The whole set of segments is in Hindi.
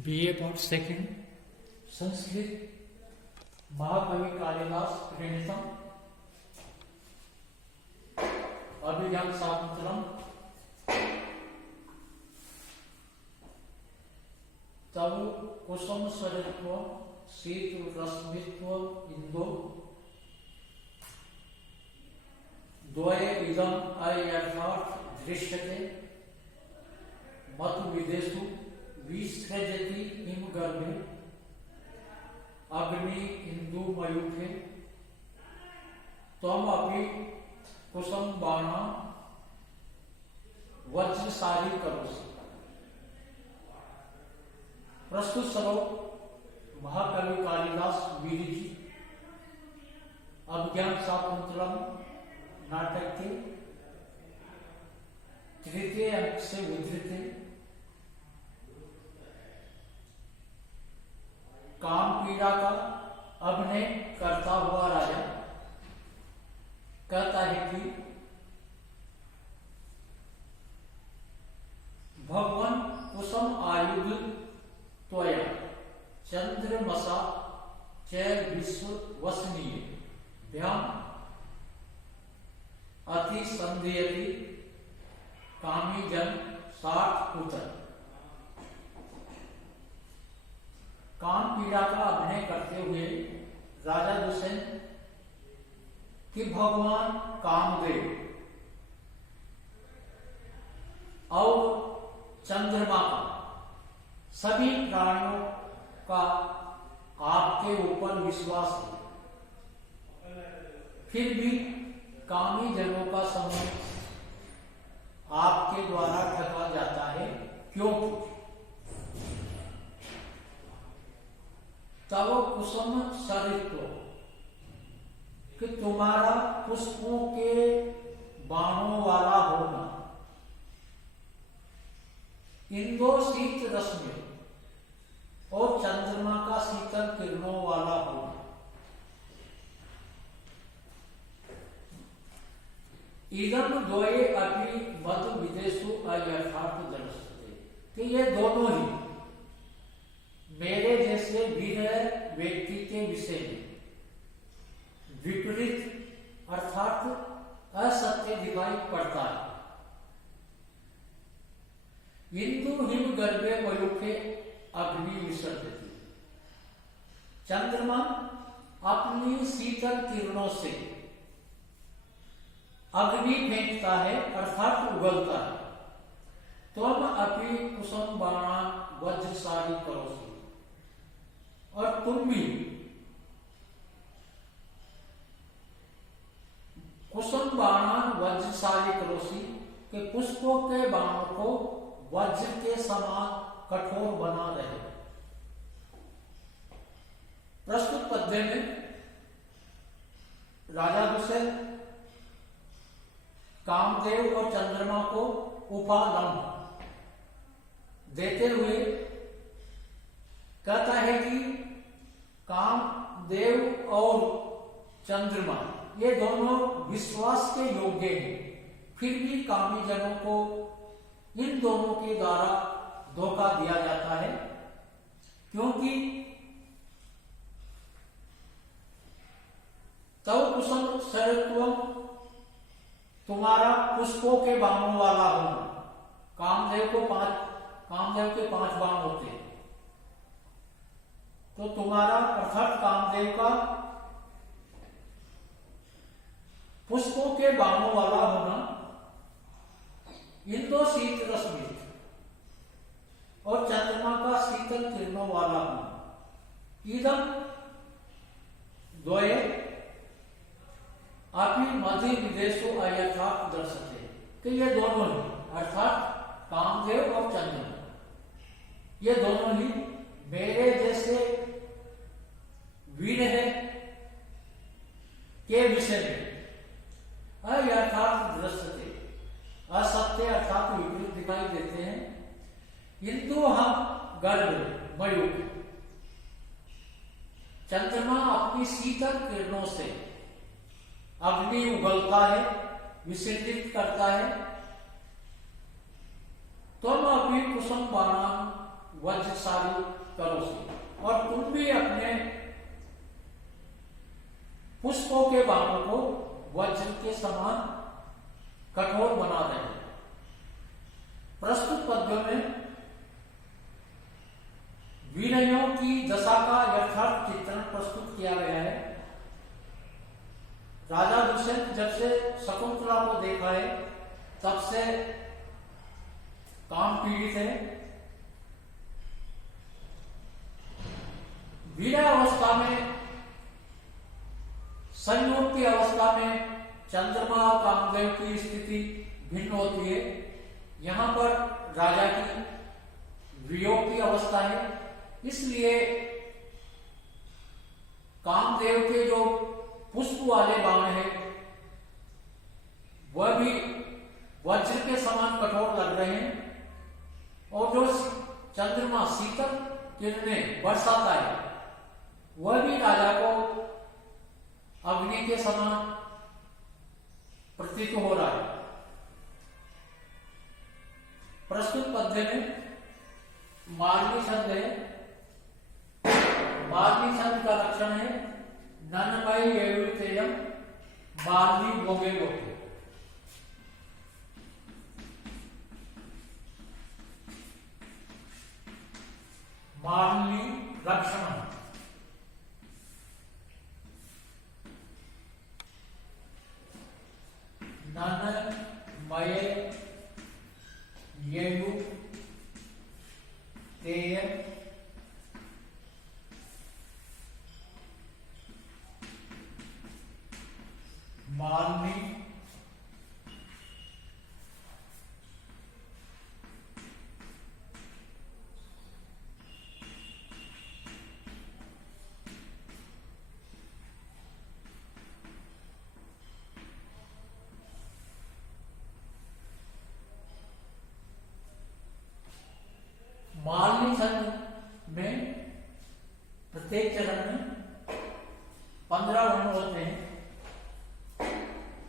BA Part Second, संस्कृत, महाकवि कालिदास प्रणीतम, अभिज्ञान शाकुंतलम, तव कुसुम स्वरित्व शीत रश्मित्व इंदो द्वये इदम अयथार्थ दृश्यते मत विदेशु विसृजति हिम गर्भे अग्नि इंदु मयूखे त्वम अपि कुसुम बाणा वज्रसारी करोसि। प्रस्तुत श्लोक महाकवि कालिदास वीर जी अभिज्ञान शाकुंतलम नाटक के तृतीय अंक से उद्धृत है। काम पीड़ा का अभिनय करता हुआ राजा कहता है कि भगवान कुसुम आयुध त्वया चंद्रमसा च विश्व वसनीय भ्याम अति संदेयति कामी जन साठ उतर। काम पीड़ा का अभिनय करते हुए राजा दुष्यन कि भगवान कामदेव और चंद्रमा का सभी प्राणियों का आपके ऊपर विश्वास है, फिर भी कामी जनों का समूह आपके द्वारा ठगा जाता है, क्योंकि तब कुसुम सरित्व कि तुम्हारा पुष्पों के बाणों वाला होना, इंदो शीत रश्मि और चंद्रमा का शीतल किरणों वाला होना, इदम द्वये अपि मद विदेशु अयथार्थ दर्शते कि ये दोनों ही मेरे जैसे वीर व्यक्ति के विषय में विपरीत अर्थात असत्य दिखाई पड़ता है। इंदु हिम गर्भे मयूखे अग्नि विसर्जति, चंद्रमा अपनी शीतल किरणों से अग्नि फेंकता है अर्थात उगलता है। त्वम अपि कुसुम बाणा वज्रसारी करोसि, और तुम भी कुसुम बाणा वज्रसारी करोसि के पुष्पों के बाणों को वज्र के समान कठोर बना रहे। प्रस्तुत पद्य में राजा दुष्यन कामदेव और चंद्रमा को उपालंब देते हुए कहता है कि कामदेव और चंद्रमा ये दोनों विश्वास के योग्य हैं, फिर भी कामी जनों को इन दोनों के द्वारा धोखा दिया जाता है, क्योंकि तव कुसुम सरित्व तुम्हारा पुष्पों के बाणों वाला होना, कामदेव के 5 बाण होते हैं, तो तुम्हारा अर्थात कामदेव का पुष्पों के बाणों वाला होना, इंदो शीत रश्मि और चंद्रमा का शीतल किरणों वाला होना, इदम द्वये अपि मध्य विदेशो अयथार्थ दर्शते कि ये दोनों ही अर्थात कामदेव और चंद्रमा ये दोनों ही मेरे जैसे वीर है के विषय में अयथार्थ दृश्यते असत्य अर्थात विपरीत दिखाई देते हैं। किंतु हम गर्भ मयूख चंद्रमा अपनी शीतल किरणों से अग्नि उगलता है, विसर्जित करता है, त्वम अपि कुसुम बाणां वज्रशाली करो से, और तुम भी अपने पुष्पों के बाणों को वज्र के समान कठोर बना दें। प्रस्तुत पद्यों में वीणियों की दशा का यथार्थ चित्रण प्रस्तुत किया गया है। राजा दुष्यंत जब से शकुंतला को देखा है तब से काम पीड़ित है। वीणा अवस्था में, संयोग की अवस्था में चंद्रमा और कामदेव की स्थिति भिन्न होती है। यहां पर राजा की वियोग की अवस्था है, इसलिए कामदेव के जो पुष्प वाले बाण है वह भी वज्र के समान कठोर लग रहे हैं, और जो चंद्रमा शीतल किरणें बरसाता है वह भी राजा को अग्नि के समान प्रतीत हो रहा है। प्रस्तुत पद्य में मार्गी छंद है। मार्गी छंद का लक्षण है नन्मय एवं मार्गी गोगे गोगे। मार्गी लक्षण नन्मय एवं मार्गी मार्गी छंद में प्रत्येक चरण में 15 वर्ण होते हैं।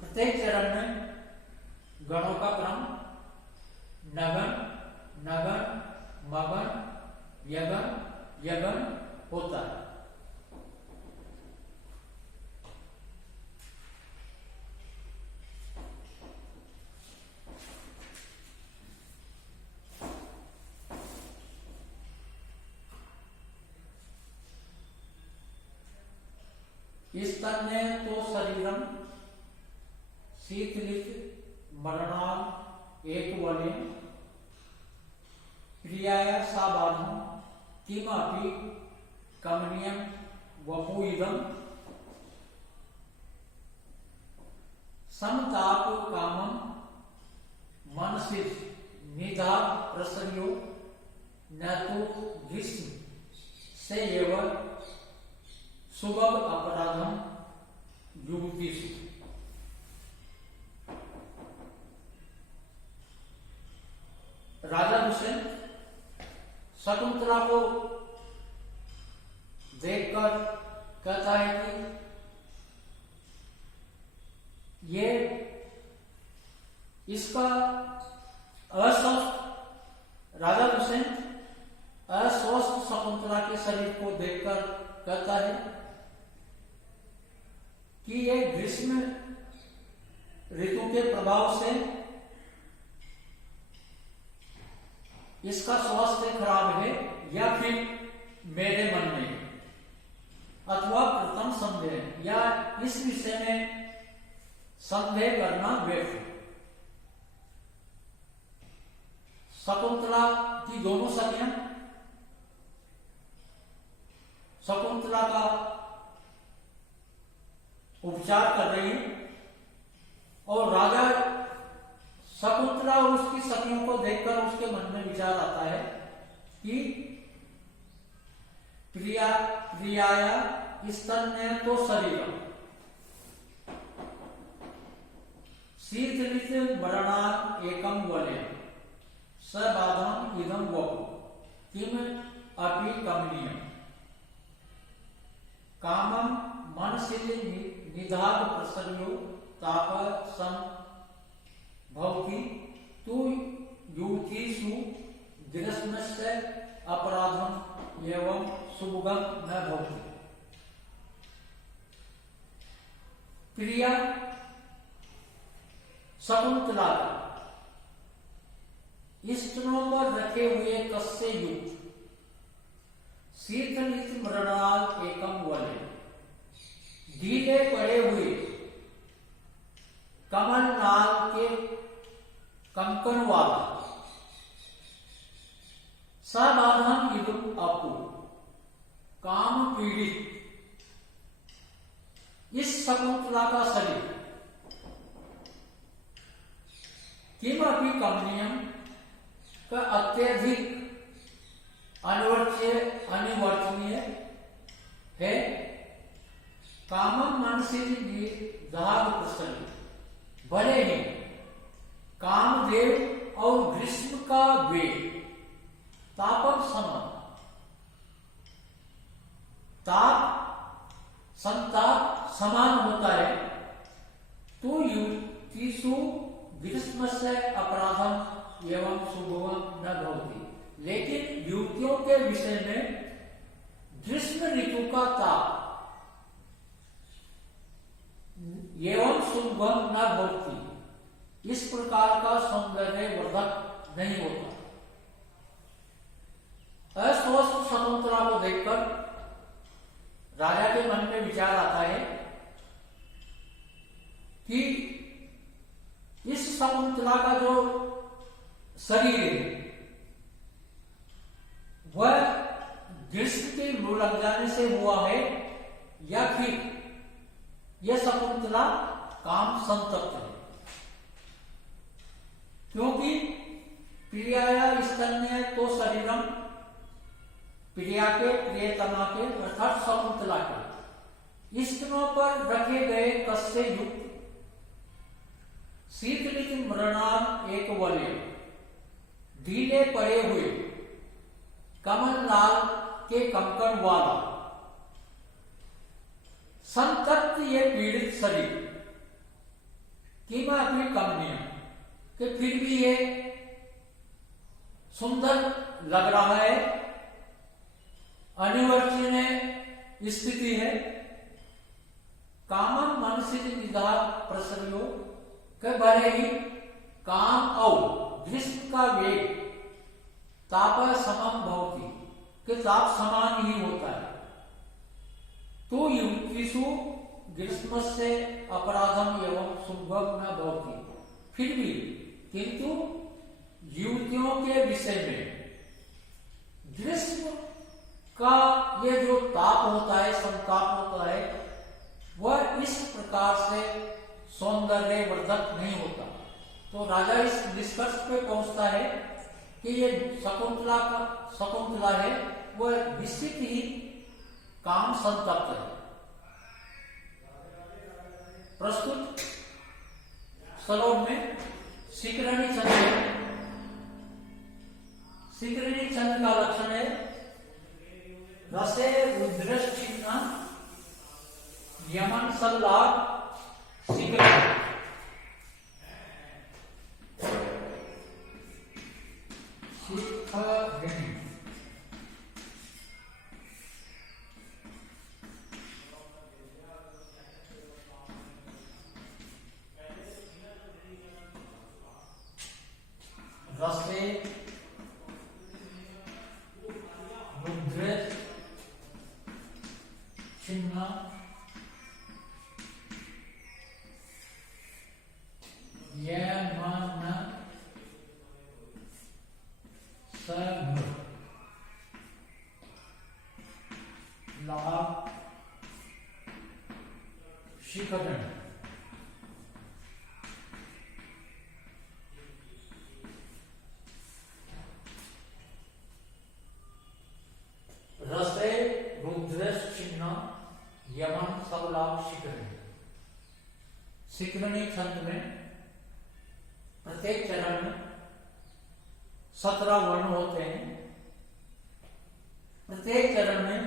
प्रत्येक चरण में गणों का क्रम नगन, नगन, मगन, यगन, यगन होता है। स्तन्य तो शरीरम शीतलित मरणाल एक वने प्रियाय सा बाधम किमपि कमनीयम वपुइदम समताप कामम मनसि निधाग प्रसन्यो न तो ग्रीष्म से एवं सुबह अपराधम युवती। राजा दुष्यंत शकुंतला को देखकर कहता है कि ये इसका अस्वस्थ, राजा दुष्यंत अस्वस्थ शकुंतला के शरीर को देखकर कहता है कि ये ग्रीष्म ऋतु के प्रभाव से इसका स्वास्थ्य खराब है, या फिर मेरे मन में, अथवा प्रथम संदेह, या इस विषय में संदेह करना व्यर्थ। शकुंतला की दोनों सखियां शकुंतला का उपचार कर रही है, और राजा शकुंतला और उसकी सखियों को देखकर उसके मन में विचार आता है कि प्रिया प्रियाया स्तन्य तो शरीर शीतलित मरणा एकम वने सबाधम इदम वपु किम अपि कमनीयम कामम मनसि निधाग प्रसन्यो ताप सम भवति तु युवतीषु गिरस्मस्य अपराधम एवं शुभगम न भवति। प्रिया शकुंतला स्तनों पर रखे हुए कस से युक्त शीतलित मृणाल एकम वले ढीले पड़े हुए कमल नाल के कंकण वाला सबाधम इदुम अपु काम पीड़ित इस शकुंतला का शरीर किमपि कमनीयम का अत्यधिक अनिवर्चनीय है। कामम मनसी दाग प्रसन्न भले ही कामदेव और ग्रीष्म का वेग तापक समान संताप समान होता है, तो युक्तिषु ग्रीष्म से अपराधम एवं शुभम न भवति। लेकिन युवतियों के विषय में ग्रीष्म ऋतु का ताप एवं शुभम न भवति इस प्रकार का सौंदर्य वर्धक नहीं होता। अस्वस्थ शकुंतला को देखकर राजा के मन में विचार आता है कि इस शकुंतला का जो शरीर है वह ग्रीष्म के लू लग जाने से हुआ है या फिर यह शकुंतला काम संतप्त है, क्योंकि प्रियाया स्तन्य तो शरीरम प्रिया के प्रियतमा के अर्थात शकुंतला के स्तनों पर रखे गए कस से युक्त शीतलित मृणाल एक वलय ढीले पड़े हुए कमल लाल के कंकण वाला संतप्त ये पीड़ित शरीर किमपि कमनीय कि फिर भी ये सुंदर लग रहा है, अनिवर्चनीय स्थिति है। कामम मनसी निधा प्रसन्नो के भले ही काम और ग्रीष्म का वेग ताप समम भवति के ताप समान ही होता है, तो युक्तिषु ग्रीष्म से अपराधम एवं शुभम न भवति। फिर भी किंतु युवतियों के विषय में ग्रीष्म का ये जो ताप होता है, संताप होता है, वह इस प्रकार से सौंदर्य वर्धक नहीं होता। तो राजा इस निष्कर्ष पे पहुंचता है कि ये शकुंतला है वह निश्चित ही काम संतप्त है। प्रस्तुत श्लोक में शिखरणी चंद्र का लक्षण है रसे रुद्रश्चिन्ह यमन सल्लाद शिखर। रसे रुद्र चिन्ह यमन सल्लाद शिखर। रसे रुद्र चिन्ह यमन सल्लाद शिखर। शिखरणी छंद में प्रत्येक चरण में 17 वर्ण होते हैं। प्रत्येक चरण में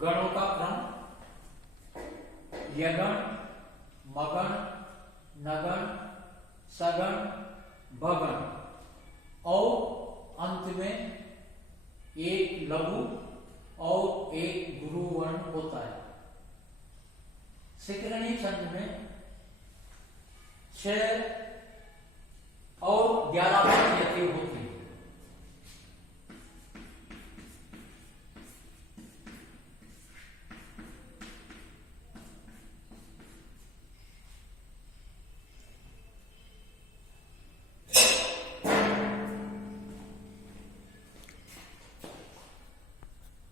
गणों का क्रम यगण, मगण, नगण, सगण, भगण लघु और एक गुरु वर्ण होता है। शिकरणी छंद में 6 और 11 यति होते